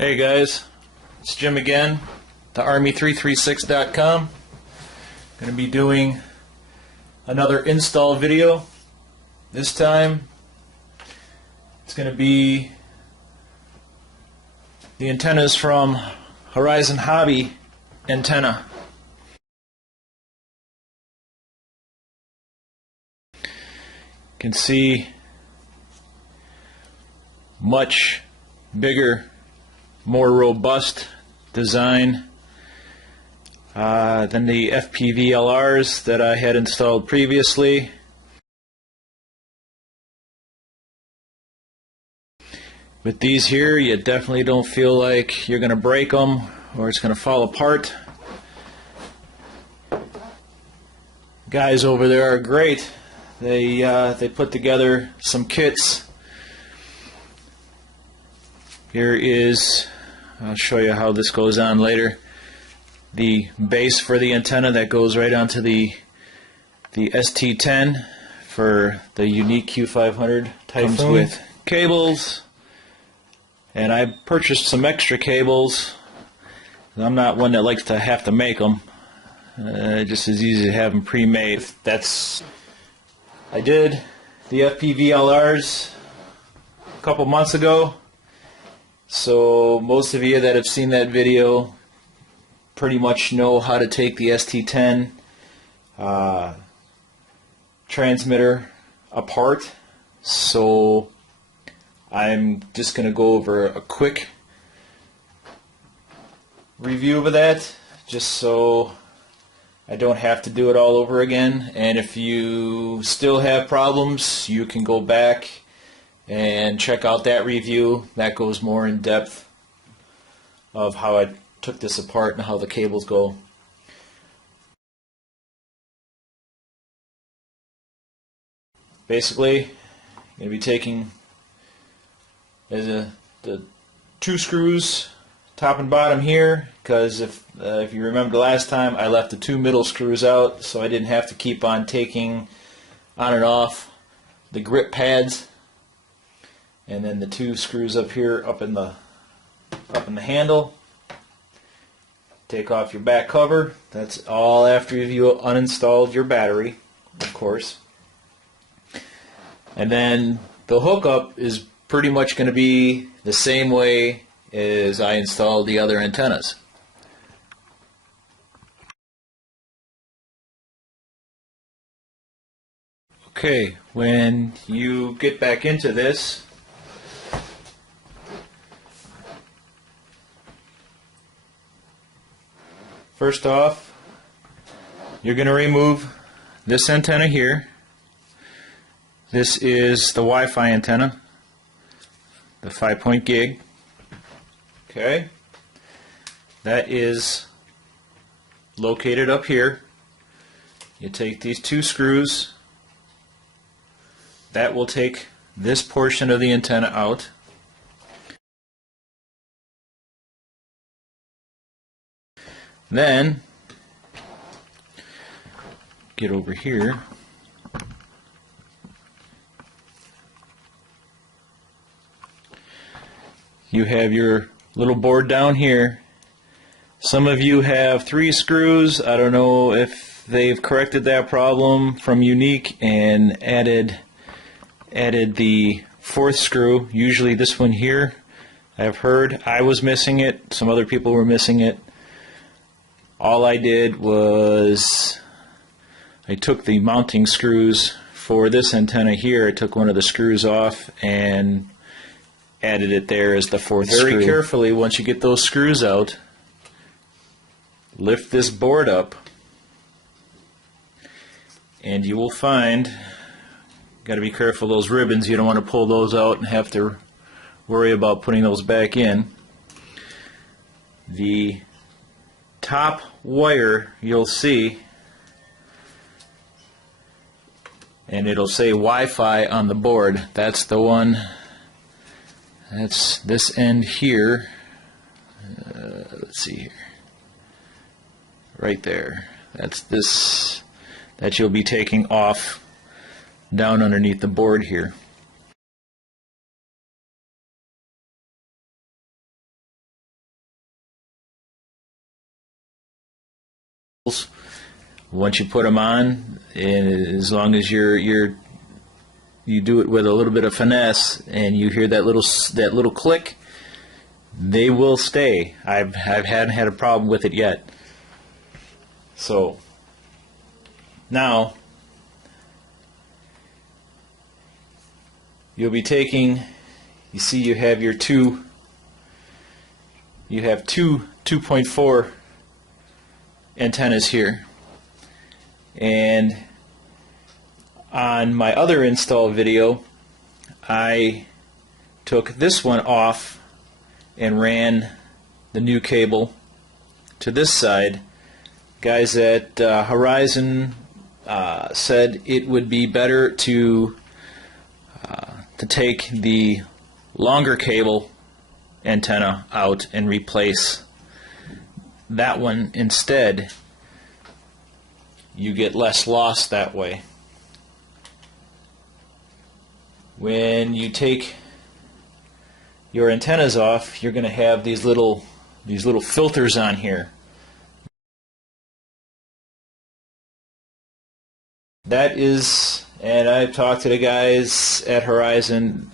Hey guys, it's Jim again, the Army336.com. Going to be doing another install video. This time it's going to be the antennas from Horizon Hobby Antenna. You can see much bigger, more robust design than the FPV-LRs that I had installed previously. With these here, you definitely don't feel like you're going to break them or it's going to fall apart. Guys over there are great. They put together some kits. Here is, I'll show you how this goes on later, the base for the antenna that goes right onto the ST10 for the Yuneec Q500. Comes with cables, and I purchased some extra cables. I'm not one that likes to have to make them. Just as easy to have them pre-made. I did the FPV-LRs a couple months ago. So most of you that have seen that video pretty much know how to take the ST10 transmitter apart. So I'm just going to go over a quick review of that, just so I don't have to do it all over again. And if you still have problems, you can go back and check out that review. That goes more in depth of how I took this apart and how the cables go. Basically, I'm going to be taking the two screws, top and bottom here, because if you remember last time, I left the two middle screws out, so I didn't have to keep on taking on and off the grip pads. And then the two screws up here, up in the handle. Take off your back cover. That's all after you uninstalled your battery, of course. And then the hookup is pretty much going to be the same way as I installed the other antennas. Okay, when you get back into this, first off, you're going to remove this antenna here. This is the Wi-Fi antenna, the 5-point gig. Okay, that is located up here. You take these two screws. That will take this portion of the antenna out. Then, get over here. You have your little board down here. Some of you have 3 screws. I don't know if they've corrected that problem from Yuneec and added the 4th screw. Usually this one here, I've heard. I was missing it. Some other people were missing it. All I did was I took the mounting screws for this antenna here. I took one of the screws off and added it there as the 4th screw. Very carefully, once you get those screws out, lift this board up and you will find, got to be careful those ribbons, you don't want to pull those out and have to worry about putting those back in. The top wire you'll see, and it'll say Wi-Fi on the board. That's the one. That's this end here. Let's see here. Right there. That's this that you'll be taking off down underneath the board here. Once you put them on, and as long as you do it with a little bit of finesse, and you hear that little click, they will stay. I hadn't had a problem with it yet. So now you'll be taking. You see, you have your two 2.4 antennas here, and on my other install video I took this one off and ran the new cable to this side. Guys at Horizon said it would be better to take the longer cable antenna out and replace that one instead. You get less loss that way. When you take your antennas off, you're going to have these little filters on here. That is, and I've talked to the guys at Horizon,